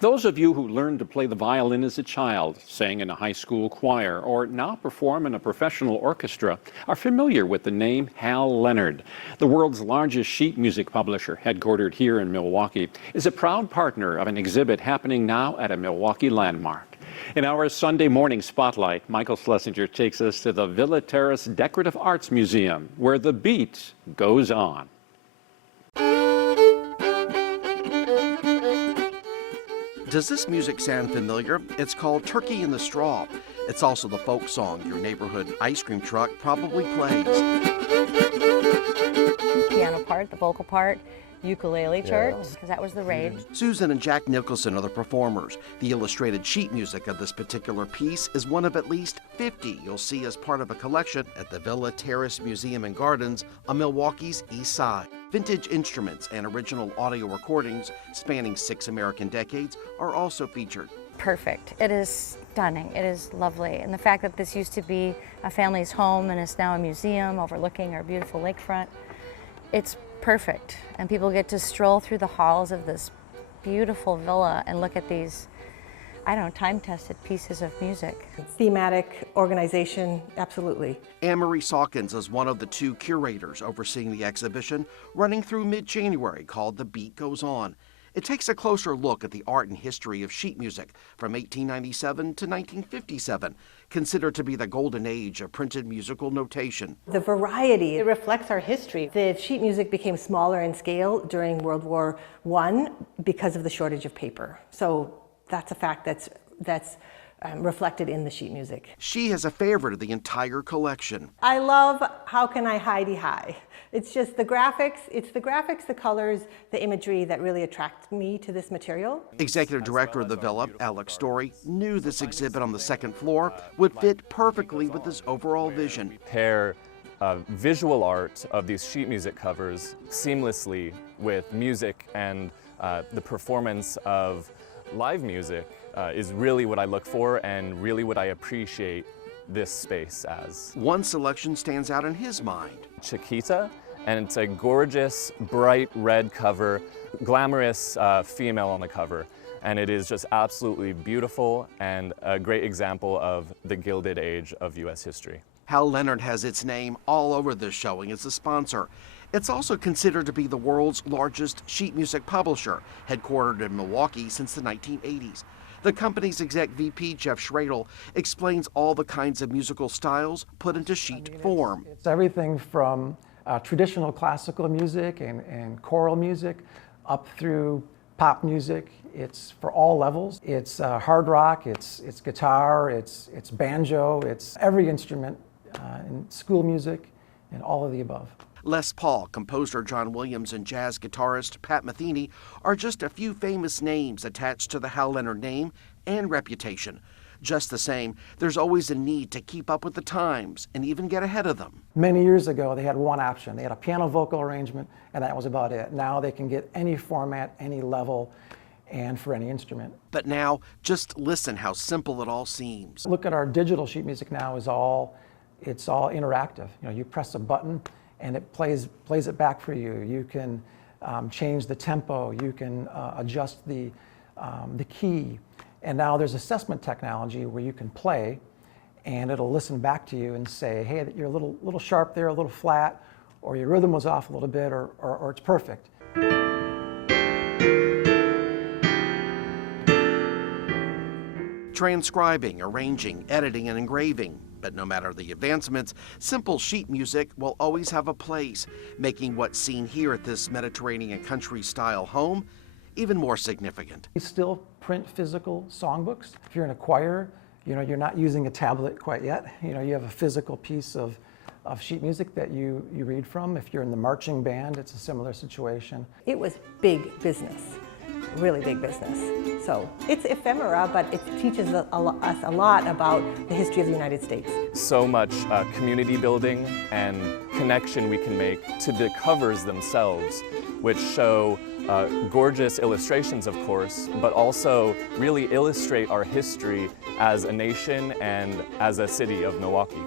Those of you who learned to play the violin as a child, sang in a high school choir, or now perform in a professional orchestra are familiar with the name Hal Leonard. The world's largest sheet music publisher, headquartered here in Milwaukee, is a proud partner of an exhibit happening now at a Milwaukee landmark. In our Sunday morning spotlight, Michael Schlesinger takes us to the Villa Terrace Decorative Arts Museum, where the beat goes on. Does this music sound familiar? It's called Turkey in the Straw. It's also the folk song your neighborhood ice cream truck probably plays. Piano part, the vocal part, ukulele church, because that was the rage. Susan and Jack Nicholson are the performers. The illustrated sheet music of this particular piece is one of at least 50 you'll see as part of a collection at the Villa Terrace Museum and Gardens on Milwaukee's East Side. Vintage instruments and original audio recordings spanning 6 American decades are also featured. Perfect. It is stunning. It is lovely. And the fact that this used to be a family's home and is now a museum overlooking our beautiful lakefront, it's perfect. And people get to stroll through the halls of this beautiful villa and look at these, I don't know, time-tested pieces of music. Thematic organization, absolutely. Anne-Marie Sawkins is one of the 2 curators overseeing the exhibition running through mid-January called The Beat Goes On. It takes a closer look at the art and history of sheet music from 1897 to 1957, considered to be the golden age of printed musical notation. The variety, it reflects our history. The sheet music became smaller in scale during World War I because of the shortage of paper. So that's a fact that's reflected in the sheet music. She has a favorite of the entire collection. I love How Can I Hidey High. It's just the graphics, the colors, the imagery that really attract me to this material. Executive Director of the Villa, Alex Story, knew this exhibit on the 2nd floor would fit perfectly with his overall vision. Pair visual art of these sheet music covers seamlessly with music and the performance of live music is really what I look for and really what I appreciate this space as. One selection stands out in his mind. Chiquita, and it's a gorgeous, bright red cover, glamorous female on the cover. And it is just absolutely beautiful and a great example of the Gilded Age of U.S. history. Hal Leonard has its name all over this showing as a sponsor. It's also considered to be the world's largest sheet music publisher, headquartered in Milwaukee since the 1980s. The company's exec VP, Jeff Schradel, explains all the kinds of musical styles put into sheet form. It's everything from traditional classical music and choral music up through pop music. It's for all levels. It's hard rock, it's guitar, it's banjo, it's every instrument, in school music, and all of the above. Les Paul, composer John Williams, and jazz guitarist Pat Metheny are just a few famous names attached to the Hal Leonard name and reputation. Just the same, there's always a need to keep up with the times and even get ahead of them. Many years ago, they had one option. They had a piano vocal arrangement, and that was about it. Now they can get any format, any level, and for any instrument. But now, just listen how simple it all seems. Look at our digital sheet music now. It's all interactive. You know, you press a button, and it plays it back for you. You can change the tempo. You can adjust the key. And now there's assessment technology where you can play, and it'll listen back to you and say, hey, you're a little sharp there, a little flat, or your rhythm was off a little bit, or it's perfect. Transcribing, arranging, editing, and engraving. But no matter the advancements, simple sheet music will always have a place, making what's seen here at this Mediterranean country-style home even more significant. We still print physical songbooks. If you're in a choir, you know, you're not using a tablet quite yet. You know, you have a physical piece of sheet music that you read from. If you're in the marching band, it's a similar situation. It was big business, really big business. So it's ephemera, but it teaches us a lot about the history of the United States. So much community building and connection we can make to the covers themselves, which show gorgeous illustrations, of course, but also really illustrate our history as a nation and as a city of Milwaukee.